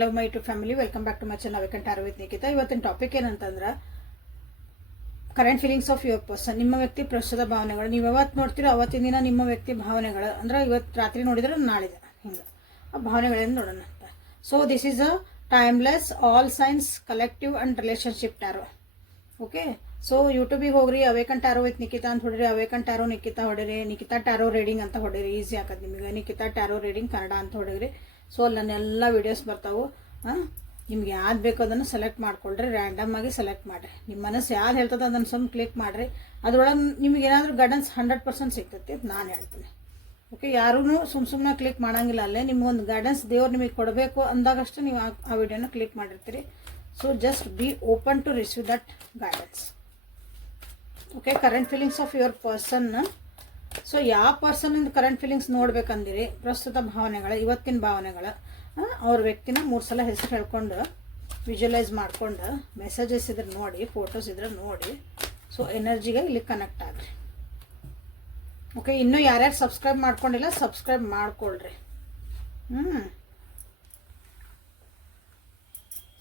Love my to family, welcome back to my channel awaken tarot with Nikhita. ಇವತ್ತಿನ topic ಏನಂತಂದ್ರೆ current feelings of your person. ನಿಮ್ಮ ವ್ಯಕ್ತಿ ಪ್ರಸ್ತುತ ಭಾವನೆಗಳು. ನೀವು ಯಾವತ್ತು ನೋಡ್ತೀರೋ ಅವತ್ತಿನ ದಿನ ನಿಮ್ಮ ವ್ಯಕ್ತಿ ಭಾವನೆಗಳು ಅಂದ್ರೆ ಇವತ್ತು ರಾತ್ರಿ ನೋಡಿದ್ರೆ ನಾಳಿದೆ ಹಿಂಗೆ ಆ ಭಾವನೆಗಳನ್ನು ನೋಡೋಣ ಅಂತ. So this is a timeless all signs collective and relationship tarot. Okay, so ಯೂಟ್ಯೂಬಿಗೆ ಹೋಗ್ರಿ, ಅವೇಕನ್ ಟಾರೋ ವಿತ್ ನಿಖಿತಾ ಅಂತ ಹೊಡಿರಿ, ಅವೇಕನ್ ಟಾರೋ ನಿಖಿತಾ ಹೊಡಿರಿ, ನಿಖಿತಾ ಟಾರೋ ರೀಡಿಂಗ್ ಅಂತ ಹೊಡಿರಿ, ಈಸಿ ಆಗತ್ತೆ ನಿಮಗೆ. ನಿಖಿತಾ ಟಾರೋ ರೀಡಿಂಗ್ ಕನ್ನಡ ಅಂತ ಹೊಡಿರಿ. ಸೊ ಅಲ್ಲಿ ನನ್ನ ಎಲ್ಲ ವೀಡಿಯೋಸ್ ಬರ್ತಾವೆ. ನಿಮ್ಗೆ ಯಾವ್ದು ಬೇಕೋ ಅದನ್ನು ಸೆಲೆಕ್ಟ್ ಮಾಡ್ಕೊಳ್ರಿ, ರ್ಯಾಂಡಮ್ ಆಗಿ ಸೆಲೆಕ್ಟ್ ಮಾಡಿರಿ. ನಿಮ್ಮ ಮನಸ್ಸು ಯಾವ್ದು ಹೇಳ್ತದೆ ಅದನ್ನು ಸುಮ್ಮನೆ ಕ್ಲಿಕ್ ಮಾಡಿರಿ. ಅದ್ರೊಳಗೆ ನಿಮ್ಗೆ ಏನಾದರೂ ಗೈಡೆನ್ಸ್ 100% ಸಿಗ್ತೈತಿ ಅಂತ ನಾನು ಹೇಳ್ತೀನಿ. ಓಕೆ, ಯಾರೂ ಸುಮ್ಮನೆ ಕ್ಲಿಕ್ ಮಾಡಂಗಿಲ್ಲ. ಅಲ್ಲೇ ನಿಮ್ಗೊಂದು ಗೈಡೆನ್ಸ್ ದೇವ್ರು ನಿಮಗೆ ಕೊಡಬೇಕು ಅಂದಾಗಷ್ಟು ನೀವು ಆ ವಿಡಿಯೋನ ಕ್ಲಿಕ್ ಮಾಡಿರ್ತೀರಿ. So just be open to receive that guidance. Okay, current feelings of your person. So ಯಾವ ಪರ್ಸನ್ ಕರೆಂಟ್ ಫೀಲಿಂಗ್ಸ್ ನೋಡ್ಬೇಕಂದಿರಿ, ಪ್ರಸ್ತುತ ಭಾವನೆಗಳು, ಇವತ್ತಿನ ಭಾವನೆಗಳು, ಅವ್ರ ವ್ಯಕ್ತಿನ 3 ಸಲ ಹೆಸರು ಹೇಳ್ಕೊಂಡು ವಿಜುವಲೈಸ್ ಮಾಡ್ಕೊಂಡು ಮೆಸೇಜಸ್ ಇದ್ರೆ ನೋಡಿ, ಫೋಟೋಸ್ ಇದ್ರೆ ನೋಡಿ. ಸೊ ಎನರ್ಜಿಗೆ ಇಲ್ಲಿ ಕನೆಕ್ಟ್ ಆಗ್ರಿ. ಓಕೆ, ಇನ್ನೂ ಯಾರ್ಯಾರು ಸಬ್ಸ್ಕ್ರೈಬ್ ಮಾಡ್ಕೊಂಡಿಲ್ಲ ಸಬ್ಸ್ಕ್ರೈಬ್ ಮಾಡ್ಕೊಳ್ರಿ.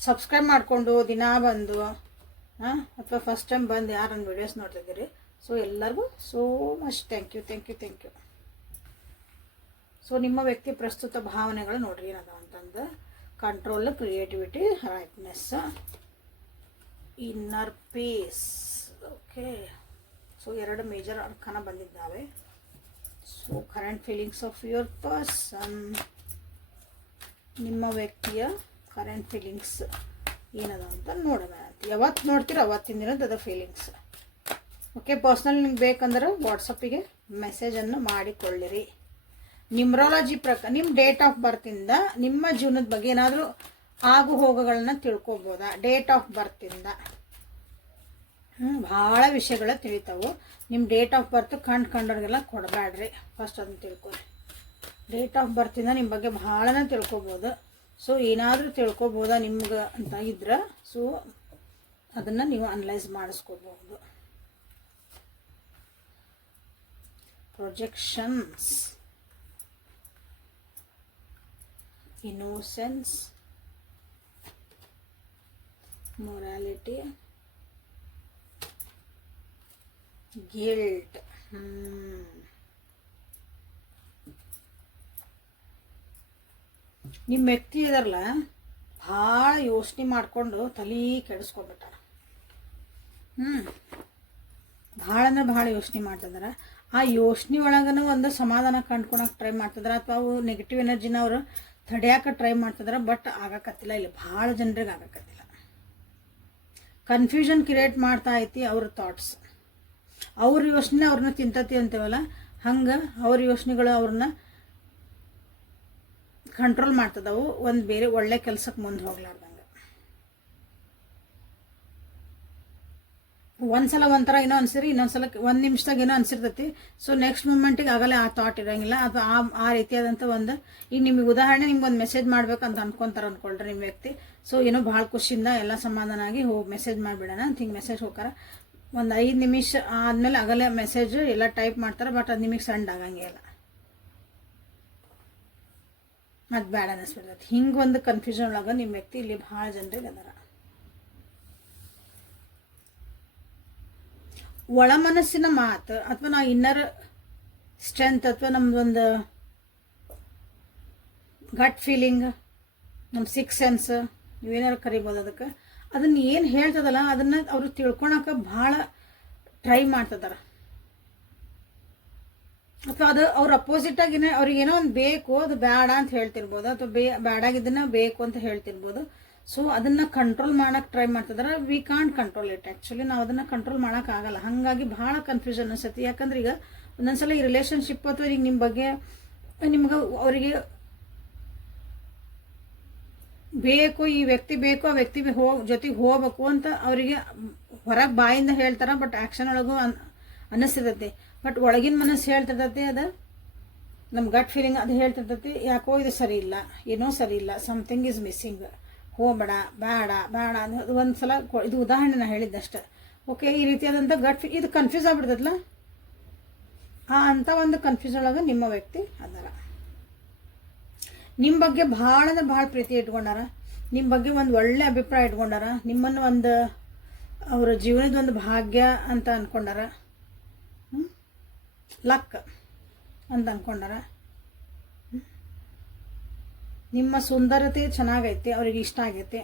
ಸಬ್ಸ್ಕ್ರೈಬ್ ಮಾಡಿಕೊಂಡು ದಿನ ಬಂದು ಅಥವಾ ಫಸ್ಟ್ ಟೈಮ್ ಬಂದು ಯಾರು ನನ್ನ ವಿಡಿಯೋಸ್ ನೋಡ್ತಿದ್ದೀರಿ, ಸೊ ಎಲ್ಲರಿಗೂ so much thank you. So ನಿಮ್ಮ ವ್ಯಕ್ತಿ ಪ್ರಸ್ತುತ ಭಾವನೆಗಳು ನೋಡ್ರಿ ಏನದ ಅಂತಂದು. Control, creativity, rightness, inner peace. Okay, so 2 major arcana ಬಂದಿದ್ದಾವೆ. So current feelings of your person, ನಿಮ್ಮ ವ್ಯಕ್ತಿಯ ಕರೆಂಟ್ ಫೀಲಿಂಗ್ಸ್ ಏನದ ಅಂತ ನೋಡೋಣ. ಯಾವತ್ತು ನೋಡ್ತೀರೋ ಅವತ್ತಿನ ದಿನದ ಅದ ಫೀಲಿಂಗ್ಸ್. ಓಕೆ, ಪರ್ಸ್ನಲ್ ನಿಮ್ಗೆ ಬೇಕಂದ್ರೆ ವಾಟ್ಸಪ್ಪಿಗೆ ಮೆಸೇಜನ್ನು ಮಾಡಿಕೊಳ್ಳಿರಿ. ನ್ಯೂಮರಾಲಜಿ ಪ್ರಕಾರ ನಿಮ್ಮ ಡೇಟ್ ಆಫ್ ಬರ್ತಿಂದ ನಿಮ್ಮ ಜೀವನದ ಬಗ್ಗೆ ಏನಾದರೂ ಆಗು ಹೋಗುಗಳನ್ನ ತಿಳ್ಕೊಬೋದಾ ಡೇಟ್ ಆಫ್ ಬರ್ತಿಂದ. ಭಾಳ ವಿಷಯಗಳ ತಿಳಿತಾವು. ನಿಮ್ಮ ಡೇಟ್ ಆಫ್ ಬರ್ತ್ ಕಂಡವ್ರಿಗೆಲ್ಲ ಕೊಡಬೇಡ್ರಿ, ಫಸ್ಟ್ ಅದನ್ನ ತಿಳ್ಕೊರಿ. ಡೇಟ್ ಆಫ್ ಬರ್ತಿಂದ ನಿಮ್ಮ ಬಗ್ಗೆ ಭಾಳನ ತಿಳ್ಕೊಬೋದು. ಸೊ ಏನಾದರೂ ತಿಳ್ಕೊಬೋದಾ ನಿಮ್ಗೆ ಅಂತ ಇದ್ರೆ ಸೊ ಅದನ್ನು ನೀವು ಅನಲೈಸ್ ಮಾಡಿಸ್ಕೋಬಹುದು. Projections, innocence, morality, guilt. ನಿಮ್ಮ ವ್ಯಕ್ತಿ ಇದಾರಲ್ಲ ಭಾಳ ಯೋಚನೆ ಮಾಡಿಕೊಂಡು ತಲೆ ಕೆಡಿಸ್ಕೊಬಿಟ್ಟಾರ. ಭಾಳ ಅಂದ್ರೆ ಭಾಳ ಯೋಚನೆ ಮಾಡ್ತಿದಾರೆ. ಆ ಯೋಚನೆ ಒಳಗನು ಒಂದು ಸಮಾಧಾನ ಕಂಡ್ಕೊಳಕ್ಕೆ ಟ್ರೈ ಮಾಡ್ತಿದಾರೆ, ಅಥವಾ ಅವು ನೆಗೆಟಿವ್ ಎನರ್ಜಿನ ಅವರು ತಡೆಯೋಕೆ ಟ್ರೈ ಮಾಡ್ತಿದಾರೆ. ಬಟ್ ಆಗಕತ್ತಿಲ್ಲ. ಇಲ್ಲಿ ಭಾಳ ಜನರಿಗೆ ಆಗಕತ್ತಿಲ್ಲ. ಕನ್ಫ್ಯೂಷನ್ ಕ್ರಿಯೇಟ್ ಮಾಡ್ತಾ ಐತಿ ಅವ್ರ ಥಾಟ್ಸ್. ಅವ್ರ ಯೋಚನೆ ಅವ್ರನ್ನ ತಿಂತತಿ ಅಂತೀವಲ್ಲ, ಹಂಗೆ ಅವ್ರ ಯೋಚನೆಗಳು ಅವ್ರನ್ನ ಕಂಟ್ರೋಲ್ ಮಾಡ್ತದವು, ಒಂದು ಬೇರೆ ಒಳ್ಳೆ ಕೆಲಸಕ್ಕೆ ಮುಂದೆ ಹೋಗ್ಲಾರ್ದಂಗೆ. ಒಂದ್ಸಲ ಒಂಥರ ಏನೋ ಅನ್ಸಿರಿ, ಇನ್ನೊಂದ್ಸಲ 1 ನಿಮಿಷದಾಗ ಏನೋ ಅನ್ಸಿರ್ತೈತಿ. ಸೊ ನೆಕ್ಸ್ಟ್ ಮೂಮೆಂಟಿಗೆ ಆಗಲೇ ಆ ಥಾಟ್ ಇರೋಂಗಿಲ್ಲ. ಅದು ಆ ರೀತಿಯಾದಂಥ ಒಂದು, ಈಗ ನಿಮಗೆ ಉದಾಹರಣೆ, ನಿಮ್ಗೆ ಒಂದು ಮೆಸೇಜ್ ಮಾಡ್ಬೇಕಂತ ಅನ್ಕೊಂತಾರೆ ಅನ್ಕೊಳ್ರಿ ನಿಮ್ಮ ವ್ಯಕ್ತಿ. ಸೊ ಏನೋ ಭಾಳ ಖುಷಿಯಿಂದ ಎಲ್ಲ ಸಮಾಧಾನ ಆಗಿ ಹೋಗಿ ಮೆಸೇಜ್ ಮಾಡಿಬಿಡೋಣ ಅಂತ ಹಿಂಗೆ ಮೆಸೇಜ್ ಹೋಗಾರ. ಒಂದು 5 ನಿಮಿಷ ಆದಮೇಲೆ ಆಗಲೇ ಮೆಸೇಜ್ ಎಲ್ಲ ಟೈಪ್ ಮಾಡ್ತಾರೆ. ಬಟ್ ಅದು ನಿಮಗೆ ಸೆಂಡ್ ಆಗಂಗಿಲ್ಲ, ಅದು ಬ್ಯಾಡ ಅನ್ನಿಸ್ಬಿಡ್ತೈತಿ. ಹಿಂಗೆ ಒಂದು ಕನ್ಫ್ಯೂಷನ್ ಒಳಗೆ ನಿಮ್ಮ ವ್ಯಕ್ತಿ ಇಲ್ಲಿ ಭಾಳ ಜನರಿಗೆ ಅದಾರ. ಒಳ ಮನಸ್ಸಿನ ಮಾತು ಅಥವಾ ನಾವು ಇನ್ನರ್ ಸ್ಟ್ರೆಂತ್ ಅಥವಾ ನಮ್ದೊಂದು ಗಟ್ ಫೀಲಿಂಗ್, ನಮ್ಮ 6 ಸೆನ್ಸ್ ನೀವೇನಾರು ಕರಿಬೋದು ಅದಕ್ಕೆ. ಅದನ್ನು ಏನು ಹೇಳ್ತದಲ್ಲ ಅದನ್ನು ಅವರು ತಿಳ್ಕೊಳಕ್ಕೆ ಭಾಳ ಟ್ರೈ ಮಾಡ್ತಿದಾರೆ. ಅಥವಾ ಅದು ಅವ್ರ ಅಪೋಸಿಟಾಗಿ ಅವ್ರಿಗೇನೋ ಒಂದು ಬೇಕು, ಅದು ಬೇಡ ಅಂತ ಹೇಳ್ತಿರ್ಬೋದು, ಅಥವಾ ಬೇಡಾಗಿದ್ದನ್ನ ಬೇಕು ಅಂತ ಹೇಳ್ತಿರ್ಬೋದು. ಸೊ ಅದನ್ನು ಕಂಟ್ರೋಲ್ ಮಾಡೋಕ್ಕೆ ಟ್ರೈ ಮಾಡ್ತಿದಾರೆ. We can't control it. Actually ನಾವು ಅದನ್ನು ಕಂಟ್ರೋಲ್ ಮಾಡೋಕ್ಕಾಗಲ್ಲ. ಹಾಗಾಗಿ ಭಾಳ ಕನ್ಫ್ಯೂಷನ್ ಅನ್ಸತಿ. ಯಾಕಂದ್ರೆ ಈಗ ಒಂದೊಂದ್ಸಲ ಈ ರಿಲೇಷನ್ಶಿಪ್ ಅಥವಾ ಈಗ ನಿಮ್ಮ ಬಗ್ಗೆ ನಿಮ್ಗೆ ಅವರಿಗೆ ಬೇಕು, ಈ ವ್ಯಕ್ತಿ ಬೇಕು, ಆ ವ್ಯಕ್ತಿ ಜೊತೆಗೆ ಹೋಗ್ಬೇಕು ಅಂತ ಅವರಿಗೆ ಹೊರಗೆ ಬಾಯಿಂದ ಹೇಳ್ತಾರೆ. ಬಟ್ ಆ್ಯಕ್ಷನ್ ಒಳಗೂ ಅನ್ನಿಸ್ತಿರ್ತೈತಿ. ಬಟ್ ಒಳಗಿನ ಮನಸ್ಸು ಹೇಳ್ತಿರ್ತೈತಿ, ಅದು ನಮ್ಮ ಗಟ್ ಫೀಲಿಂಗ್ ಅದು ಹೇಳ್ತಿರ್ತೈತಿ, ಯಾಕೋ ಇದು ಸರಿ ಇಲ್ಲ, ಏನೋ ಸರಿ ಇಲ್ಲ, ಸಮಥಿಂಗ್ ಈಸ್ ಮಿಸ್ಸಿಂಗ್, ಹೋಗಬೇಡ, ಬೇಡ ಅದು ಒಂದು ಸಲ ಇದು ಉದಾಹರಣೆ ನಾನು ಹೇಳಿದ್ದಷ್ಟೆ. ಓಕೆ, ಈ ರೀತಿಯಾದಂಥ ಇದು ಕನ್ಫ್ಯೂಸ್ ಆಗ್ಬಿಡ್ತೈತಲ್ಲ, ಅಂಥ ಒಂದು ಕನ್ಫ್ಯೂಸ್ ಒಳಗೆ ನಿಮ್ಮ ವ್ಯಕ್ತಿ ಅದರ. ನಿಮ್ಮ ಬಗ್ಗೆ ಭಾಳ ಅಂದ್ರೆ ಭಾಳ ಪ್ರೀತಿ ಇಟ್ಕೊಂಡಾರ. ನಿಮ್ಮ ಬಗ್ಗೆ ಒಂದು ಒಳ್ಳೆ ಅಭಿಪ್ರಾಯ ಇಟ್ಕೊಂಡಾರ, ನಿಮ್ಮನ್ನು ಒಂದು ಅವರ ಜೀವನದ ಒಂದು ಭಾಗ್ಯ ಅಂತ ಅಂದ್ಕೊಂಡಾರ, ಲಕ್ ಅಂತ ಅಂದ್ಕೊಂಡಾರ. ನಿಮ್ಮ ಸುಂದರತೆ ಚೆನ್ನಾಗೈತೆ, ಅವ್ರಿಗೆ ಇಷ್ಟ ಆಗೈತೆ.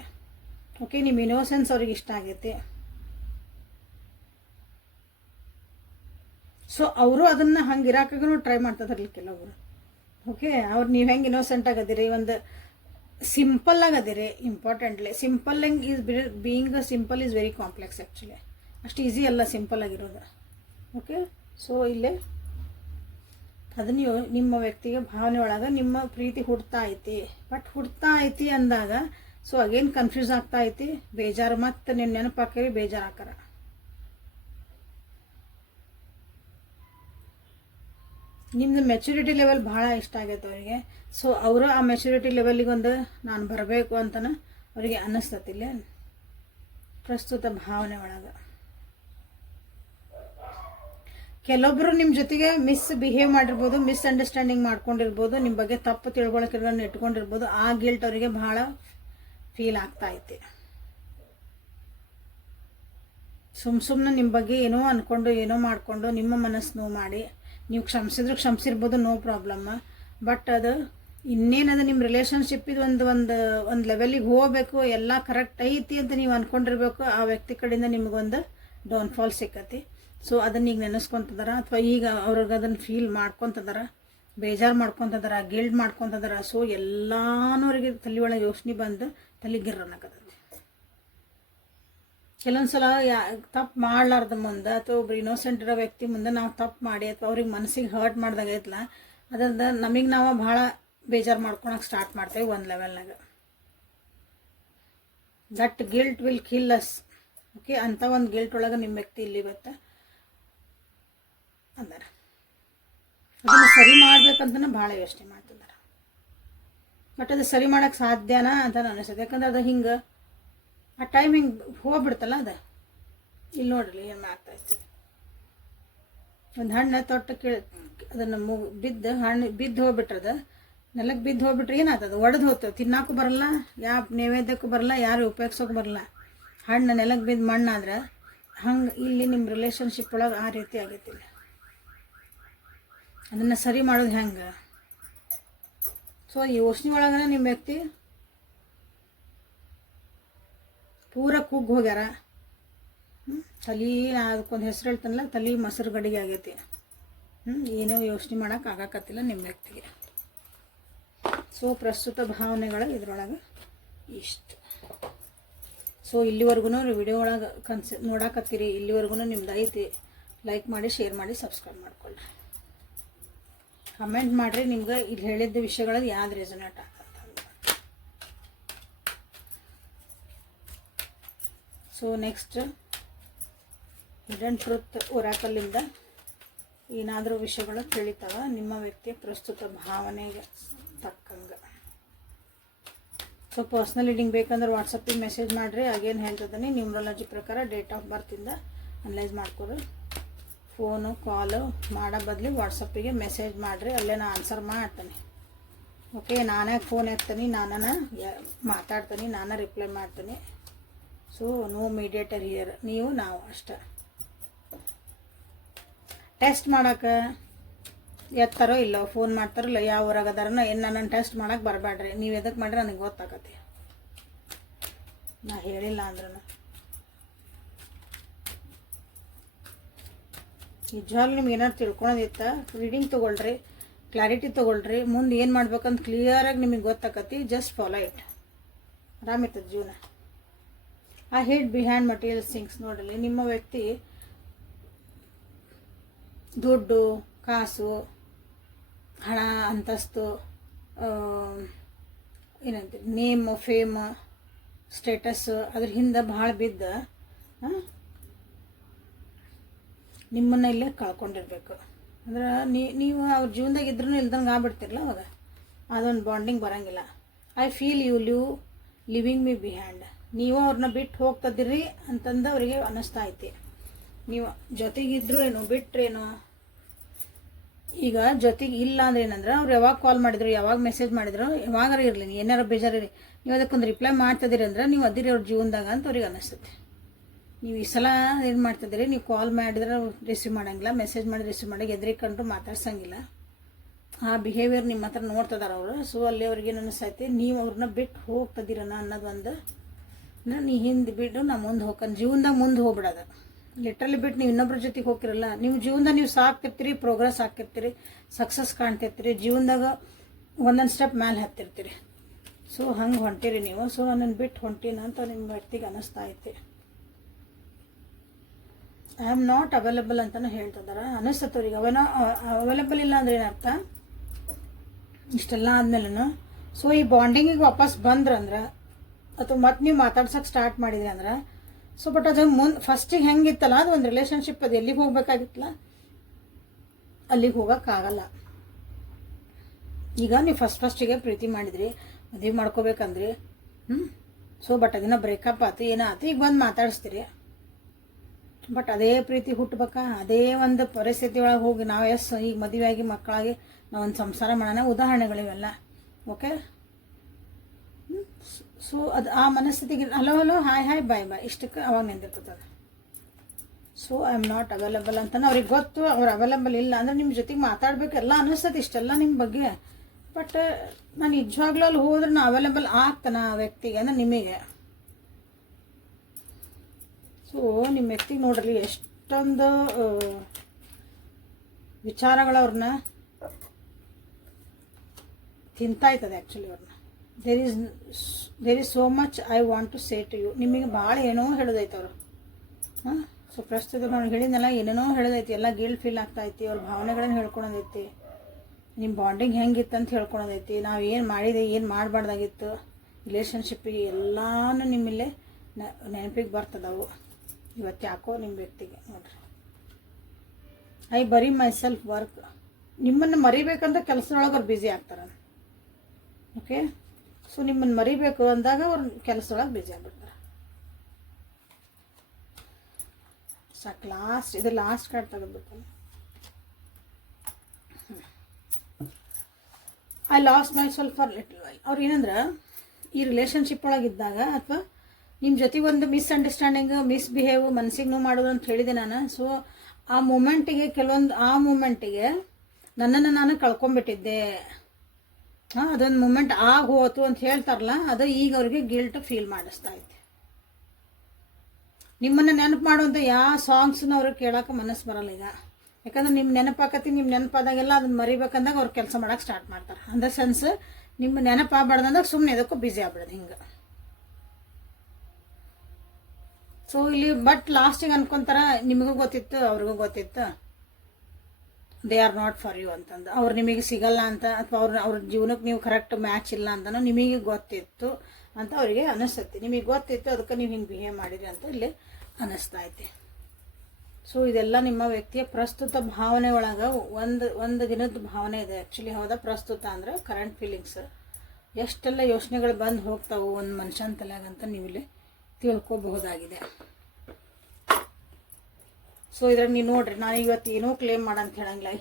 ಓಕೆ, ನಿಮ್ಮ ಇನೋಸೆನ್ಸ್ ಅವ್ರಿಗೆ ಇಷ್ಟ ಆಗೈತೆ. ಸೊ ಅವರು ಅದನ್ನು ಹಂಗೆ ಇರಾಕಾಗೂ ಟ್ರೈ ಮಾಡ್ತಿದಾರಲ್ಲ ಕೆಲವೊಬ್ರು. ಓಕೆ, ಅವ್ರು ನೀವು ಹೆಂಗೆ ಇನೋಸೆಂಟ್ ಆಗದಿರಿ, ಒಂದು ಸಿಂಪಲ್ ಆಗದಿರಿ. Importantly simple is being simple is very complex actually. ಅಷ್ಟು ಈಸಿ ಅಲ್ಲ ಸಿಂಪಲ್ ಆಗಿರೋದು. ಓಕೆ, ಸೊ ಇಲ್ಲೇ ಅದನ್ನು ನಿಮ್ಮ ವ್ಯಕ್ತಿಗೆ ಭಾವನೆ ಒಳಗೆ ನಿಮ್ಮ ಪ್ರೀತಿ ಹುಡ್ತಾ ಐತಿ. ಬಟ್ ಹುಡ್ತಾ ಐತಿ ಅಂದಾಗ ಸೊ ಅಗೇನ್ ಕನ್ಫ್ಯೂಸ್ ಆಗ್ತಾ ಐತಿ, ಬೇಜಾರು, ಮತ್ತು ನಿಮ್ಮ ನೆನಪಾಕರಿ ಬೇಜಾರು ಹಾಕಾರ. ನಿಮ್ಮದು ಮೆಚುರಿಟಿ ಲೆವೆಲ್ ಭಾಳ ಇಷ್ಟ ಆಗೈತೆ ಅವರಿಗೆ. ಸೊ ಅವರು ಆ ಮೆಚುರಿಟಿ ಲೆವೆಲಿಗೊಂದು ನಾನು ಬರಬೇಕು ಅಂತನ ಅವರಿಗೆ ಅನ್ನಿಸ್ತತಿಲ್ಲ ಪ್ರಸ್ತುತ ಭಾವನೆ ಒಳಗೆ. ಕೆಲವೊಬ್ಬರು ನಿಮ್ಮ ಜೊತೆಗೆ ಬಿಹೇವ್ ಮಾಡಿರ್ಬೋದು, ಮಿಸ್ಅಂಡರ್ಸ್ಟ್ಯಾಂಡಿಂಗ್ ಮಾಡ್ಕೊಂಡಿರ್ಬೋದು, ನಿಮ್ಮ ಬಗ್ಗೆ ತಪ್ಪು ತಿಳ್ಕೊಳಕ್ಕೆ ಇಟ್ಕೊಂಡಿರ್ಬೋದು. ಆ ಗಿಲ್ಟ್ ಅವರಿಗೆ ಭಾಳ ಫೀಲ್ ಆಗ್ತಾ ಐತಿ. ಸುಮ್ಮನೆ ನಿಮ್ಮ ಬಗ್ಗೆ ಏನೋ ಅಂದ್ಕೊಂಡು ಏನೋ ಮಾಡಿಕೊಂಡು ನಿಮ್ಮ ಮನಸ್ಸು ನೋವು ಮಾಡಿ ನೀವು ಕ್ಷಮಿಸಿದ್ರು ಕ್ಷಮಿಸಿರ್ಬೋದು, ನೋ ಪ್ರಾಬ್ಲಮ್. ಬಟ್ ಅದು ಇನ್ನೇನದು ನಿಮ್ಮ ರಿಲೇಷನ್ಶಿಪ್ ಇದು ಒಂದು ಲೆವೆಲಿಗೆ ಹೋಗಬೇಕು, ಎಲ್ಲ ಕರೆಕ್ಟ್ ಐತಿ ಅಂತ ನೀವು ಅಂದ್ಕೊಂಡಿರ್ಬೇಕು. ಆ ವ್ಯಕ್ತಿ ಕಡೆಯಿಂದ ನಿಮಗೊಂದು ಡೌನ್ಫಾಲ್ ಸಿಕ್ಕತಿ. ಸೊ ಅದನ್ನ ಈಗ ನೆನೆಸ್ಕೊತದಾರ, ಅಥವಾ ಈಗ ಅವ್ರಿಗೆ ಅದನ್ನು ಫೀಲ್ ಮಾಡ್ಕೊತದಾರ, ಬೇಜಾರು ಮಾಡ್ಕೊತದಾರ, ಗಿಲ್ಡ್ ಮಾಡ್ಕೊತದಾರ. ಸೊ ಎಲ್ಲಾನು ಅವ್ರಿಗೆ ತಲೆ ಒಳಗೆ ಯೋಚನೆ ಬಂದು ತಲೆ ಗಿರ್ರನ್ನಕತ್ತೈತಿ. ಕೆಲವೊಂದ್ಸಲ ತಪ್ಪು ಮಾಡಲಾರ್ದ ಮುಂದೆ ಅಥವಾ ಒಬ್ರು ಇನ್ನೋಸೆಂಟ್ ಇರೋ ವ್ಯಕ್ತಿ ಮುಂದೆ ನಾವು ತಪ್ಪು ಮಾಡಿ ಅಥವಾ ಅವ್ರಿಗೆ ಮನಸ್ಸಿಗೆ ಹರ್ಟ್ ಮಾಡ್ದಾಗೈತಲ್ಲ, ಅದರಿಂದ ನಮಗೆ ನಾವು ಭಾಳ ಬೇಜಾರು ಮಾಡ್ಕೊಳಕ್ಕೆ ಸ್ಟಾರ್ಟ್ ಮಾಡ್ತೇವೆ ಒಂದು ಲೆವೆಲ್ನಾಗ. That guilt will kill us. Okay, ಅಂಥ ಒಂದು ಗಿಲ್ಟ್ ಒಳಗೆ ನಿಮ್ಮ ವ್ಯಕ್ತಿ ಇಲ್ಲಿ ಇವತ್ತು ಅಂದಾರ. ಅದನ್ನು ಸರಿ ಮಾಡ್ಬೇಕಂತನೂ ಭಾಳ ಯೋಚನೆ ಮಾಡ್ತಿದ್ದಾರೆ. ಬಟ್ ಅದು ಸರಿ ಮಾಡೋಕ್ಕೆ ಸಾಧ್ಯನಾ ಅಂತ ಅನಿಸ್ತದೆ. ಯಾಕಂದ್ರೆ ಅದು ಹಿಂಗೆ ಆ ಟೈಮ್ ಹಿಂಗೆ ಹೋಗ್ಬಿಡ್ತಲ್ಲ ಅದು. ಇಲ್ಲಿ ನೋಡ್ರಿ ಏನು ಆಗ್ತಾ ಇರ್ತೀವಿ, ಒಂದು ಹಣ್ಣು ತೊಟ್ಟು ಅದನ್ನು ಹಣ್ಣು ಬಿದ್ದು ಹೋಗ್ಬಿಟ್ರದ, ನೆಲಕ್ಕೆ ಬಿದ್ದು ಹೋಗ್ಬಿಟ್ರೆ ಏನಾಗ್ತದೆ, ಒಡೆದು ಹೋಗ್ತದೆ, ತಿನ್ನೋಕ್ಕೂ ಬರಲ್ಲ, ಯಾವ ನೈವೇದ್ಯಕ್ಕೂ ಬರಲ್ಲ, ಯಾರು ಉಪಯೋಗಿಸೋಕೆ ಬರಲ್ಲ. ಹಣ್ಣು ನೆಲಕ್ಕೆ ಬಿದ್ದು ಮಣ್ಣಾದ್ರೆ ಹಂಗೆ ಇಲ್ಲಿ ನಿಮ್ಮ ರಿಲೇಷನ್ಶಿಪ್ ಒಳಗೆ ಆ ರೀತಿ ಆಗೈತಿಲ್ಲ. ಅದನ್ನು ಸರಿ ಮಾಡೋದು ಹೆಂಗೆ? ಸೊ ಈ ಯೋಚನೆ ಒಳಗನೆ ನಿಮ್ಮ ವ್ಯಕ್ತಿ ಪೂರ ಕುಗ್ಗಿ ಹೋಗ್ಯಾರ. ತಲೆ ಅದಕ್ಕೊಂದು ಹೆಸರು ಹೇಳ್ತಾನಲ್ಲ, ತಲೆ ಮೊಸರು ಗಡಿಗೆ ಆಗೈತಿ. ಏನೋ ಯೋಚನೆ ಮಾಡೋಕೆ ಆಗಾಕತ್ತಿಲ್ಲ ನಿಮ್ಮ ವ್ಯಕ್ತಿಗೆ. ಸೊ ಪ್ರಸ್ತುತ ಭಾವನೆಗಳು ಇದರೊಳಗೆ ಇಷ್ಟು. ಸೊ ಇಲ್ಲಿವರೆಗೂ ವಿಡಿಯೋ ಒಳಗೆ ನೋಡಾಕತ್ತೀರಿ, ಇಲ್ಲಿವರೆಗೂ ನಿಮ್ದು ಐತಿ. ಲೈಕ್ ಮಾಡಿ, ಶೇರ್ ಮಾಡಿ, ಸಬ್ಸ್ಕ್ರೈಬ್ ಮಾಡ್ಕೊಳ್ಳಿ. ಕಮೆಂಟ್ ಮಾಡಿರಿ ನಿಮ್ಗೆ ಇಲ್ಲಿ ಹೇಳಿದ್ದ ವಿಷಯಗಳಲ್ಲಿ ಯಾವ್ದು ರೆಸೊನೇಟ್ ಆಗತ್ತೆ. ಸೊ ನೆಕ್ಸ್ಟ್ ಹಿಡನ್ ಟ್ರುತ್ ಒರಾಕಲ್ಲಿಂದ ಏನಾದರೂ ವಿಷಯಗಳು ತಿಳಿತಾವ ನಿಮ್ಮ ವ್ಯಕ್ತಿಯ ಪ್ರಸ್ತುತ ಭಾವನೆಗೆ ತಕ್ಕಂಗೆ. ಸೊ ಪರ್ಸ್ನಲ್ ರೀಡಿಂಗ್ ಬೇಕಂದ್ರೆ ವಾಟ್ಸಪ್ಪಿಗೆ ಮೆಸೇಜ್ ಮಾಡಿರಿ. ಆಗೇನು ಹೇಳ್ತಿದ್ದೀನಿ ನ್ಯೂಮರಾಲಜಿ ಪ್ರಕಾರ ಡೇಟ್ ಆಫ್ ಬರ್ತಿಂದ ಅನಲೈಸ್ ಮಾಡ್ಕೊಡ್ರಿ. ಫೋನು ಕಾಲು ಮಾಡೋ ಬದಲು ವಾಟ್ಸಪ್ಪಿಗೆ ಮೆಸೇಜ್ ಮಾಡಿರಿ, ಅಲ್ಲೇ ನಾನು ಆನ್ಸರ್ ಮಾಡ್ತೀನಿ. ಓಕೆ, ನಾನೇ ಫೋನ್ ಎತ್ತೀನಿ, ನಾನೇ ಮಾತಾಡ್ತೀನಿ, ನಾನೇ ರಿಪ್ಲೈ ಮಾಡ್ತೀನಿ. ಸೊ ನೋ ಮೀಡಿಯೇಟರ್ ಹಿಯರ್, ನೀವು ನಾವು ಅಷ್ಟೇ. ಟೆಸ್ಟ್ ಮಾಡೋಕೆ ಎತ್ತಾರೋ ಇಲ್ಲೋ, ಫೋನ್ ಮಾಡ್ತಾರೋ ಇಲ್ಲ, ಯಾವ ಊರಾಗದಾರನ ಏನು ನನ್ನ ಟೆಸ್ಟ್ ಮಾಡೋಕೆ ಬರಬೇಡ್ರಿ. ನೀವು ಎದಕ್ಕೆ ಮಾಡ್ರಿ ನನಗೆ ಗೊತ್ತಾಗತ್ತೆ, ನಾ ಹೇಳಿಲ್ಲ ಅಂದ್ರೂ. ನಿಜವಾಗ್ಲೂ ನಿಮ್ಗೆ ಏನಾದ್ರು ತಿಳ್ಕೊಳೋದಿತ್ತ ರೀಡಿಂಗ್ ತೊಗೊಳ್ರಿ, ಕ್ಲಾರಿಟಿ ತೊಗೊಳ್ರಿ, ಮುಂದೆ ಏನು ಮಾಡ್ಬೇಕಂತ ಕ್ಲಿಯರಾಗಿ ನಿಮಗೆ ಗೊತ್ತಾಕತಿ. ಜಸ್ಟ್ ಫಾಲೋ ಇಟ್, ಆರಾಮಿರ್ತದೆ ಜೀವನ. ಆ ಹಿಡ್ ಬಿಹೈಂಡ್ ಮಟೀರಿಯಲ್ ಥಿಂಗ್ಸ್ ನೋಡಲಿ. ನಿಮ್ಮ ವ್ಯಕ್ತಿ ದುಡ್ಡು, ಕಾಸು, ಹಣ, ಅಂತಸ್ತು, ಏನಂತೀವಿ ನೇಮ್, ಫೇಮ್, ಸ್ಟೇಟಸ್ಸು ಅದ್ರ ಹಿಂದೆ ಭಾಳ ಬಿದ್ದ ನಿಮ್ಮನ್ನು ಇಲ್ಲೇ ಕಳ್ಕೊಂಡಿರ್ಬೇಕು. ಅಂದ್ರೆ ನೀವು ಅವ್ರ ಜೀವನದಾಗ ಇದ್ರೂ ಇಲ್ದಂಗೆ ಆಗ್ಬಿಡ್ತಿರಲ್ಲ, ಅವಾಗ ಅದೊಂದು ಬಾಂಡಿಂಗ್ ಬರೋಂಗಿಲ್ಲ. I feel you living me behind. ನೀವು ಅವ್ರನ್ನ ಬಿಟ್ಟು ಹೋಗ್ತದಿರಿ ಅಂತಂದು ಅವರಿಗೆ ಅನ್ನಿಸ್ತಾ ಐತಿ. ನೀವು ಜೊತೆಗಿದ್ರು ಏನೋ ಬಿಟ್ರೇನೋ ಈಗ ಜೊತೆಗೆ ಇಲ್ಲ ಅಂದ್ರೆ ಏನಂದ್ರೆ ಅವ್ರು ಯಾವಾಗ ಕಾಲ್ ಮಾಡಿದ್ರು, ಯಾವಾಗ ಮೆಸೇಜ್ ಮಾಡಿದ್ರು, ಯಾವಾಗಾರ ಇರಲಿ, ಏನಾರ ಬೇಜಾರಿರಿ, ನೀವು ಅದಕ್ಕೊಂದು ರಿಪ್ಲೈ ಮಾಡ್ತಿದ್ದೀರಿ ಅಂದ್ರೆ ನೀವು ಅದಿರಿ ಅವ್ರ ಜೀವನದಾಗ ಅಂತ ಅವ್ರಿಗೆ ಅನ್ನಿಸ್ತೈತಿ. ನೀವು ಈ ಸಲ ಏನು ಮಾಡ್ತಿದ್ದೀರಿ, ನೀವು ಕಾಲ್ ಮಾಡಿದ್ರೆ ರಿಸೀವ್ ಮಾಡಂಗಿಲ್ಲ, ಮೆಸೇಜ್ ಮಾಡಿ ರಿಸೀವ್ ಮಾಡಿ ಎದ್ರಿಕೊಂಡು ಮಾತಾಡ್ಸಂಗಿಲ್ಲ. ಆ ಬಿಹೇವಿಯರ್ ನಿಮ್ಮ ಹತ್ರ ನೋಡ್ತಿದಾರ ಅವರು. ಸೊ ಅಲ್ಲಿ ಅವ್ರಿಗೆ ಏನು ಅನಿಸ್ತೈತಿ, ನೀವು ಅವ್ರನ್ನ ಬಿಟ್ಟು ಹೋಗ್ತದಿರನ ಅನ್ನೋದು ಒಂದು, ನೀ ಹಿಂದೆ ಬಿಟ್ಟು ನಾ ಮುಂದೆ ಹೋಗ್ಕೊಂಡು ಜೀವನದಾಗ ಮುಂದೆ ಹೋಗ್ಬಿಡೋದು. ಲಿಟ್ರಲಿ ಬಿಟ್ಟು ನೀವು ಇನ್ನೊಬ್ರ ಜೊತೆಗೆ ಹೋಗಿರಲ್ಲ, ನಿಮ್ಮ ಜೀವನದಾಗ ನೀವು ಸಾಕ್ತಿರ್ತೀರಿ, ಪ್ರೋಗ್ರೆಸ್ ಆಗ್ತಿರ್ತೀರಿ, ಸಕ್ಸಸ್ ಕಾಣ್ತಿರ್ತೀರಿ, ಜೀವನದಾಗ ಒಂದೊಂದು ಸ್ಟೆಪ್ ಮೇಲೆ ಹತ್ತಿರ್ತೀರಿ. ಸೊ ಹಂಗೆ ಹೊಂಟಿರಿ ನೀವು. ಸೊ ನನ್ನನ್ನು ಬಿಟ್ಟು ಹೊಂಟೀನ ಅಂತ ನಿಮ್ಮ ವ್ಯಕ್ತಿಗೆ ಅನ್ನಿಸ್ತಾ ಐತಿ. ಐ ಆಮ್ ನಾಟ್ ಅವೈಲೇಬಲ್ ಅಂತಲೂ ಹೇಳ್ತಿದಾರೆ ಅನ್ನಿಸ್ತವ್ರಿಗೆ. ಅವೈಲೇಬಲ್ ಇಲ್ಲ ಅಂದ್ರೆ ಏನರ್ಥ, ಇಷ್ಟೆಲ್ಲ ಆದ್ಮೇಲೆ ಸೊ ಈ ಬಾಂಡಿಂಗಿಗೆ ವಾಪಸ್ ಬಂದ್ರಂದ್ರೆ ಅಥವಾ ಮತ್ತೆ ನೀವು ಮಾತಾಡ್ಸೋಕೆ ಸ್ಟಾರ್ಟ್ ಮಾಡಿದ್ರಿ ಅಂದ್ರೆ, ಸೊ ಬಟ್ ಅದು ಫಸ್ಟಿಗೆ ಹೆಂಗಿತ್ತಲ್ಲ, ಅದು ಒಂದು ರಿಲೇಷನ್ಶಿಪ್, ಅದು ಎಲ್ಲಿಗೆ ಹೋಗ್ಬೇಕಾಗಿತ್ತಲ್ಲ ಅಲ್ಲಿಗೆ ಹೋಗೋಕ್ಕಾಗಲ್ಲ. ಈಗ ನೀವು ಫಸ್ಟಿಗೆ ಪ್ರೀತಿ ಮಾಡಿದ್ರಿ, ಮದುವೆ ಮಾಡ್ಕೋಬೇಕಂದ್ರಿ, ಸೊ ಬಟ್ ಅದನ್ನ ಬ್ರೇಕಪ್ ಆಯ್ತು, ಏನಾಯ್ತು, ಈಗ ಬಂದು ಮಾತಾಡಿಸ್ತೀರಿ. ಬಟ್ ಅದೇ ಪ್ರೀತಿ ಹುಟ್ಟಬೇಕಾ, ಅದೇ ಒಂದು ಪರಿಸ್ಥಿತಿ ಒಳಗೆ ಹೋಗಿ ನಾವು ಈಗ ಮದುವೆ ಆಗಿ ಮಕ್ಕಳಾಗಿ ನಾವೊಂದು ಸಂಸಾರ ಮಾಡೋಣ, ಉದಾಹರಣೆಗಳಿವೆಲ್ಲ. ಓಕೆ, ಸೊ ಅದು ಆ ಮನಸ್ಥಿತಿಗೆ ಹಲೋ ಹಾಯ್ ಬಾಯ್ ಇಷ್ಟಕ್ಕೆ ಅವಾಗ ನಿಂದಿರ್ತದೆ. So I am not available ಅಂತ ಅವ್ರಿಗೆ ಗೊತ್ತು. ಅವ್ರು ಅವೈಲೇಬಲ್ ಇಲ್ಲ ಅಂದ್ರೆ ನಿಮ್ಮ ಜೊತೆಗೆ ಮಾತಾಡ್ಬೇಕೆಲ್ಲ ಅನ್ನಿಸ್ತದೆ ಇಷ್ಟೆಲ್ಲ ನಿಮ್ಮ ಬಗ್ಗೆ. ಬಟ್ ನಾನು ನಿಜವಾಗ್ಲೂ ಅಲ್ಲಿ ಹೋದ್ರೆ ನಾ ಅವೈಲೇಬಲ್ ಆಗ್ತಾನೆ ಆ ವ್ಯಕ್ತಿಗೆ ಅಂದ್ರೆ ನಿಮಗೆ. ಸೊ ನಿಮ್ಮ ವ್ಯಕ್ತಿಗೆ ನೋಡ್ರಿ ಎಷ್ಟೊಂದು ವಿಚಾರಗಳು ಅವ್ರನ್ನ ತಿಂತಾಯ್ತದೆ ಆ್ಯಕ್ಚುಲಿ ಅವ್ರನ್ನ. There is so much I want to say to you. ನಿಮಗೆ ಭಾಳ ಏನೋ ಹೇಳೋದೈತೆ ಅವರು. ಸೊ ಪ್ರಸ್ತುತ ನಾನು ಹೇಳಿದ್ನಲ್ಲ, ಏನೇನೋ ಹೇಳೋದೈತಿ, ಎಲ್ಲ ಗಿಲ್ಟ್ ಫೀಲ್ ಆಗ್ತಾಯಿತಿ, ಅವ್ರ ಭಾವನೆಗಳನ್ನ ಹೇಳ್ಕೊಳೋದೈತಿ, ನಿಮ್ಮ ಬಾಂಡಿಂಗ್ ಹೆಂಗಿತ್ತು ಅಂತ ಹೇಳ್ಕೊಳೋದೈತಿ, ನಾವು ಏನು ಮಾಡಿದೆ ಏನು ಮಾಡಬಾರ್ದಾಗಿತ್ತು ರಿಲೇಷನ್ಶಿಪ್ಪಿಗೆ, ಎಲ್ಲನೂ ನಿಮ್ಮಲ್ಲೇ ನೆನಪಿಗೆ ಬರ್ತದವು. ಇವತ್ತು ಯಾಕೋ ನಿಮ್ಮ ವ್ಯಕ್ತಿಗೆ ನೋಡ್ರಿ, ಐ ಬರಿ ಮೈ ಸೆಲ್ಫ್ ವರ್ಕ್. ನಿಮ್ಮನ್ನು ಮರಿಬೇಕಂತ ಕೆಲಸದೊಳಗೆ ಅವ್ರು ಬ್ಯುಸಿ ಆಗ್ತಾರೆ. ಓಕೆ, ಸೊ ನಿಮ್ಮನ್ನು ಮರಿಬೇಕು ಅಂದಾಗ ಅವ್ರು ಕೆಲಸದೊಳಗೆ ಬ್ಯುಸಿ ಆಗ್ಬಿಡ್ತಾರೆ. ಸಾಕು, ಇದು ಲಾಸ್ಟ್ ಕಾರ್ಡ್ ತೆಗೆದ್ಬಿಡ್ತಾನೆ. I lost my self for little while. ಅವ್ರು ಏನಂದ್ರೆ ಈ ರಿಲೇಷನ್ಶಿಪ್ ಒಳಗಿದ್ದಾಗ ಅಥವಾ ನಿಮ್ಮ ಜೊತೆಗೆ ಒಂದು ಮಿಸ್ಅಂಡರ್ಸ್ಟ್ಯಾಂಡಿಂಗ್, ಮಿಸ್ಬಿಹೇವ್, ಮನಸ್ಸಿಗೆ ನೋವು ಮಾಡೋದು ಅಂತ ಹೇಳಿದೆ ನಾನು. ಸೊ ಆ ಮೂಮೆಂಟಿಗೆ ಮೂಮೆಂಟಿಗೆ ನನ್ನನ್ನು ನಾನು ಕಳ್ಕೊಂಡ್ಬಿಟ್ಟಿದ್ದೆ. ಅದೊಂದು ಮೂಮೆಂಟ್ ಹೋತು ಅಂತ ಹೇಳ್ತಾರಲ್ಲ, ಅದು ಈಗ ಅವ್ರಿಗೆ ಗಿಲ್ಟ್ ಫೀಲ್ ಮಾಡಿಸ್ತಾ ಐತೆ. ನಿಮ್ಮನ್ನು ನೆನಪು ಮಾಡುವಂಥ ಯಾವ ಸಾಂಗ್ಸನ್ನ ಅವ್ರಿಗೆ ಕೇಳೋಕೆ ಮನಸ್ಸು ಬರಲ್ಲ ಈಗ. ಯಾಕಂದ್ರೆ ನಿಮ್ಮ ನೆನಪಾಕತಿ, ನಿಮ್ಮ ನೆನಪಾದಾಗೆಲ್ಲ ಅದನ್ನ ಮರಿಬೇಕಂದಾಗ ಅವ್ರು ಕೆಲಸ ಮಾಡೋಕೆ ಸ್ಟಾರ್ಟ್ ಮಾಡ್ತಾರೆ. ಅಂದ ಸೆನ್ಸ್ ನಿಮ್ಮ ನೆನಪಾಗಬಾರ್ದಂದಾಗ ಸುಮ್ಮನೆ ಅದಕ್ಕೂ ಬ್ಯುಸಿ ಆಗ್ಬಿಡೋದು ಹಿಂಗೆ. ಸೊ ಇಲ್ಲಿ ಬಟ್ ಲಾಸ್ಟಿಗೆ ಅನ್ಕೊಂತಾರ, ನಿಮಗೂ ಗೊತ್ತಿತ್ತು ಅವ್ರಿಗೂ ಗೊತ್ತಿತ್ತು, they are not for you ಅಂತಂದು. ಅವ್ರು ನಿಮಗೆ ಸಿಗಲ್ಲ ಅಂತ ಅಥವಾ ಅವ್ರ ಜೀವನಕ್ಕೆ ನೀವು ಕರೆಕ್ಟ್ ಮ್ಯಾಚ್ ಇಲ್ಲ ಅಂತನೋ ನಿಮಗೆ ಗೊತ್ತಿತ್ತು ಅಂತ ಅವರಿಗೆ ಅನಿಸ್ತೈತಿ. ನಿಮಗೆ ಗೊತ್ತಿತ್ತು, ಅದಕ್ಕೆ ನೀವು ಹಿಂಗೆ ಬಿಹೇವ್ ಮಾಡಿರಿ ಅಂತ ಇಲ್ಲಿ ಅನ್ನಿಸ್ತಾ ಐತಿ. ಸೊ ಇದೆಲ್ಲ ನಿಮ್ಮ ವ್ಯಕ್ತಿಯ ಪ್ರಸ್ತುತ ಭಾವನೆ ಒಳಗೆ ಒಂದು ದಿನದ ಭಾವನೆ ಇದೆ ಆ್ಯಕ್ಚುಲಿ. ಹೌದಾ, ಪ್ರಸ್ತುತ ಅಂದ್ರೆ ಕರೆಂಟ್ ಫೀಲಿಂಗ್ಸ್. ಎಷ್ಟೆಲ್ಲ ಯೋಚನೆಗಳು ಬಂದು ಹೋಗ್ತಾವೆ ಒಂದು ಮನುಷ್ಯನ ತಲೆಯಾಗಂತ ನೀವಿಲ್ಲಿ ತಿಳ್ಕೊಬಹುದಾಗಿದೆ. ಸೊ ಇದ್ರಾಗ ನೀವು ನೋಡ್ರಿ, ನಾನು ಇವತ್ತು ಏನೋ ಕ್ಲೇಮ್ ಮಾಡಂತ ಹೇಳಂಗಿಲ್ಲ.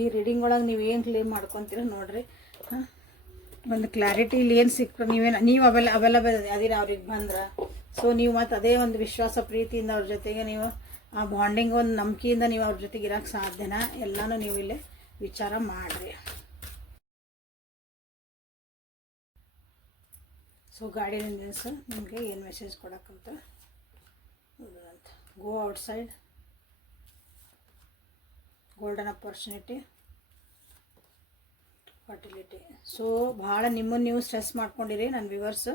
ಈ ರೀಡಿಂಗ್ ಒಳಗೆ ನೀವು ಏನು ಕ್ಲೇಮ್ ಮಾಡ್ಕೊತೀರ ನೋಡ್ರಿ. ಒಂದು ಕ್ಲಾರಿಟಿ ಇಲ್ಲಿ ಏನು ಸಿಕ್ತು, ನೀವು ಅವೈಲೇಬಲ್ ಅದಿರ ಅವ್ರಿಗೆ ಬಂದ್ರೆ. ಸೊ ನೀವು ಮತ್ತು ಅದೇ ಒಂದು ವಿಶ್ವಾಸ ಪ್ರೀತಿಯಿಂದ ಅವ್ರ ಜೊತೆಗೆ ನೀವು ಆ ಬಾಂಡಿಂಗ್ ಒಂದು ನಂಬಿಕೆಯಿಂದ ನೀವು ಅವ್ರ ಜೊತೆಗೆ ಇರೋಕ್ಕೆ ಸಾಧ್ಯನಾ, ಎಲ್ಲನೂ ನೀವು ಇಲ್ಲಿ ವಿಚಾರ ಮಾಡಿರಿ. ಸೊ ಗಾರ್ಡಿಯನ್ ಸರ್ ನಿಮಗೆ ಏನು ಮೆಸೇಜ್ ಕೊಡೋಕ್ಕಂತ go outside, golden opportunity, fertility. So ಭಾಳ ನಿಮ್ಮನ್ನು ನೀವು ಸ್ಟ್ರೆಸ್ ಮಾಡ್ಕೊಂಡಿರಿ ನನ್ನ ವ್ಯೂವರ್ಸ್.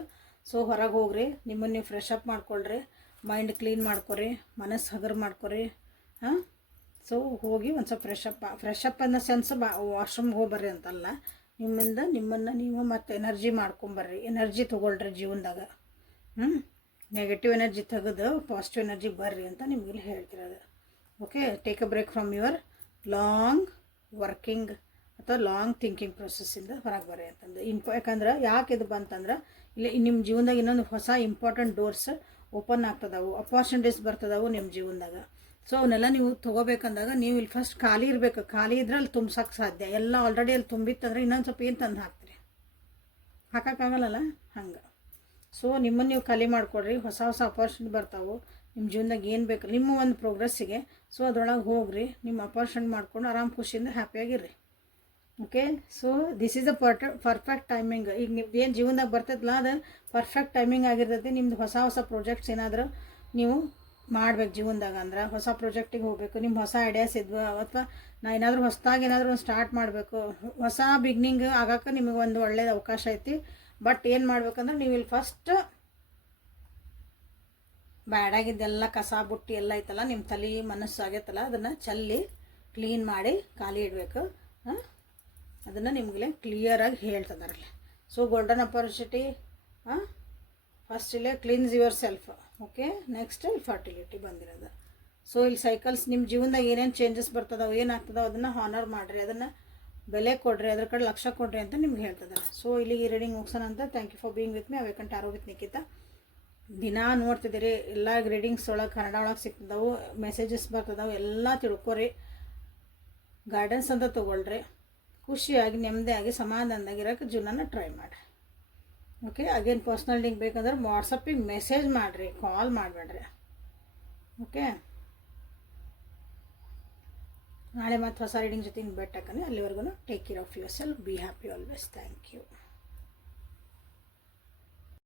ಸೊ ಹೊರಗೆ ಹೋಗ್ರಿ, ನಿಮ್ಮನ್ನು ನೀವು ಫ್ರೆಶ್ ಅಪ್ ಮಾಡ್ಕೊಳ್ರಿ, ಮೈಂಡ್ ಕ್ಲೀನ್ ಮಾಡ್ಕೊರಿ, ಮನಸ್ಸು ಹಗರು ಮಾಡ್ಕೊರಿ. ಸೊ ಹೋಗಿ ಒಂದು ಸ್ವಲ್ಪ ಫ್ರೆಶ್ ಅಪ್ ಅನ್ನೋ ಸೆನ್ಸ್ ವಾಶ್ರೂಮ್ಗೆ ಹೋಗ್ಬರ್ರಿ ಅಂತಲ್ಲ, ನಿಮ್ಮನ್ನು ನೀವು ಮತ್ತೆ ಎನರ್ಜಿ ಮಾಡ್ಕೊಂಬರ್ರಿ, ಎನರ್ಜಿ ತೊಗೊಳ್ರಿ ಜೀವನದಾಗ. ನೆಗೆಟಿವ್ ಎನರ್ಜಿ ತೆಗೆದು ಪಾಸಿಟಿವ್ ಎನರ್ಜಿ ಬರ್ರಿ ಅಂತ ನಿಮಗಿಲ್ಲಿ ಹೇಳ್ತಿರೋದು. Okay, take a break from your long working ಅಥವಾ ಲಾಂಗ್ ಥಿಂಕಿಂಗ್ ಪ್ರೊಸೆಸ್ಸಿಂದ ಹೊರಗೆ ಬರ್ರಿ ಅಂತಂದು. ಯಾಕಂದ್ರೆ ಯಾಕೆ ಇದು ಬಂತಂದ್ರೆ ಇಲ್ಲಿ ನಿಮ್ಮ ಜೀವನದಾಗ ಇನ್ನೊಂದು ಹೊಸ ಇಂಪಾರ್ಟೆಂಟ್ ಡೋರ್ಸ್ ಓಪನ್ ಆಗ್ತದವು, ಅಪಾರ್ಚುನಿಟೀಸ್ ಬರ್ತದವು ನಿಮ್ಮ ಜೀವನದಾಗ. ಸೊ ಅವನ್ನೆಲ್ಲ ನೀವು ತೊಗೋಬೇಕಂದಾಗ ನೀವು ಇಲ್ಲಿ ಫಸ್ಟ್ ಖಾಲಿ ಇರಬೇಕು. ಖಾಲಿ ಇದ್ರೆ ಅಲ್ಲಿ ತುಂಬ್ಸೋಕ್ಕೆ ಸಾಧ್ಯ. ಎಲ್ಲ ಆಲ್ರೆಡಿ ಅಲ್ಲಿ ತುಂಬಿತ್ತಂದ್ರೆ ಇನ್ನೊಂದು ಸ್ವಲ್ಪ ಏನು ತಂದು ಹಾಕ್ತೀರಿ, ಹಾಕೋಕ್ಕಾಗಲ್ಲಲ್ಲ ಹಂಗೆ. ಸೊ ನಿಮ್ಮನ್ನು ನೀವು ಖಾಲಿ ಮಾಡಿಕೊಡ್ರಿ, ಹೊಸ ಹೊಸ ಅಪಾರ್ಚುನಿಟಿ ಬರ್ತಾವೆ ನಿಮ್ಮ ಜೀವನದಾಗ. ಏನು ಬೇಕು ನಿಮ್ಮ ಒಂದು ಪ್ರೋಗ್ರೆಸ್ಸಿಗೆ, ಸೊ ಅದ್ರೊಳಗೆ ಹೋಗ್ರಿ, ನಿಮ್ಮ ಅಪಾರ್ಚುನಿಟಿ ಮಾಡ್ಕೊಂಡು ಆರಾಮ್ ಖುಷಿಯಿಂದ ಹ್ಯಾಪಿಯಾಗಿರ್ರಿ. Okay, so this is a perfect timing. ಈಗ ನಿಮ್ದು ಏನು ಜೀವನದಾಗ ಬರ್ತೈತಲ್ಲ ಅದು ಪರ್ಫೆಕ್ಟ್ ಟೈಮಿಂಗ್ ಆಗಿರ್ತೈತಿ. ನಿಮ್ದು ಹೊಸ ಹೊಸ ಪ್ರಾಜೆಕ್ಟ್ಸ್ ಏನಾದರೂ ನೀವು ಮಾಡ್ಬೇಕು ಜೀವನದಾಗ ಅಂದ್ರೆ ಹೊಸ ಪ್ರಾಜೆಕ್ಟಿಗೆ ಹೋಗಬೇಕು. ನಿಮ್ಮ ಹೊಸ ಐಡಿಯಾಸ್ ಇದ್ವು ಅಥವಾ ನಾ ಏನಾದರೂ ಹೊಸದಾಗಿ ಏನಾದರೂ ಒಂದು ಸ್ಟಾರ್ಟ್ ಮಾಡಬೇಕು, ಹೊಸ ಬಿಗ್ನಿಂಗ್ ಆಗೋಕ್ಕೆ ನಿಮಗೆ ಒಂದು ಒಳ್ಳೆಯದು ಅವಕಾಶ ಐತಿ. ಬಟ್ ಏನು ಮಾಡ್ಬೇಕಂದ್ರೆ ನೀವು ಇಲ್ಲಿ ಫಸ್ಟ್ ಬ್ಯಾಡಾಗಿದ್ದೆಲ್ಲ ಕಸ ಬುಟ್ಟಿ ಎಲ್ಲ ಐತಲ್ಲ, ನಿಮ್ಮ ತಲೆ ಮನಸ್ಸು ಆಗೈತಲ್ಲ, ಅದನ್ನು ಚಲ್ಲಿ ಕ್ಲೀನ್ ಮಾಡಿ ಖಾಲಿ ಇಡಬೇಕು. ಅದನ್ನು ನಿಮಗಲೇ ಕ್ಲಿಯರಾಗಿ ಹೇಳ್ತದಾರಲ್ಲಿ. ಸೊ ಗೋಲ್ಡನ್ ಅಪಾರ್ಚುನಿಟಿ, ಫಸ್ಟ್ ಇಲ್ಲೇ cleanse your self. Okay, next fertility ಬಂದಿರೋದು. ಸೊ ಇಲ್ಲಿ ಸೈಕಲ್ಸ್ ನಿಮ್ಮ ಜೀವನದಾಗ ಏನೇನು ಚೇಂಜಸ್ ಬರ್ತದವು, ಏನಾಗ್ತದೋ ಅದನ್ನು ಹಾನರ್ ಮಾಡಿರಿ, ಅದನ್ನು ಬೆಲೆ ಕೊಡ್ರಿ, ಅದ್ರ ಕಡೆ ಲಕ್ಷ ಕೊಡ್ರಿ ಅಂತ ನಿಮ್ಗೆ ಹೇಳ್ತದೆ. ಸೊ ಇಲ್ಲಿಗೆ ರೀಡಿಂಗ್ ಮುಗಿಸೋಣ ಅಂತ. Thank you for being with me. Awaken tarot with Nikhita. ದಿನ ನೋಡ್ತಿದ್ದೀರಿ, ಎಲ್ಲ ರೀಡಿಂಗ್ಸ್ ಒಳಗೆ ಕನ್ನಡ ಒಳಗೆ ಸಿಗ್ತದವು, ಮೆಸೇಜಸ್ ಬರ್ತದವು, ಎಲ್ಲ ತಿಳ್ಕೊರಿ, ಗೈಡೆನ್ಸ್ ಅಂತ ತೊಗೊಳ್ರಿ, ಖುಷಿಯಾಗಿ ನೆಮ್ಮದಿಯಾಗಿ ಸಮಾಧಾನದಾಗಿರೋಕ್ಕೆ ಜೀವನನ ಟ್ರೈ ಮಾಡಿರಿ. ಓಕೆ, ಅಗೇನ್ ಪರ್ಸ್ನಲ್ ಲಿಂಕ್ ಬೇಕಂದ್ರೆ ವಾಟ್ಸಪ್ಪಿಗೆ ಮೆಸೇಜ್ ಮಾಡಿರಿ, ಕಾಲ್ ಮಾಡಬೇಡ್ರಿ. ಓಕೆ, ನಾಳೆ ಮತ್ತೆ ಹೊಸ ರೀಡಿಂಗ್ ಜೊತೆ ಭೇಟಿ ಹಾಕೋಣ. ಅಲ್ಲಿವರೆಗೂ take care of your self, be happy always. Thank you.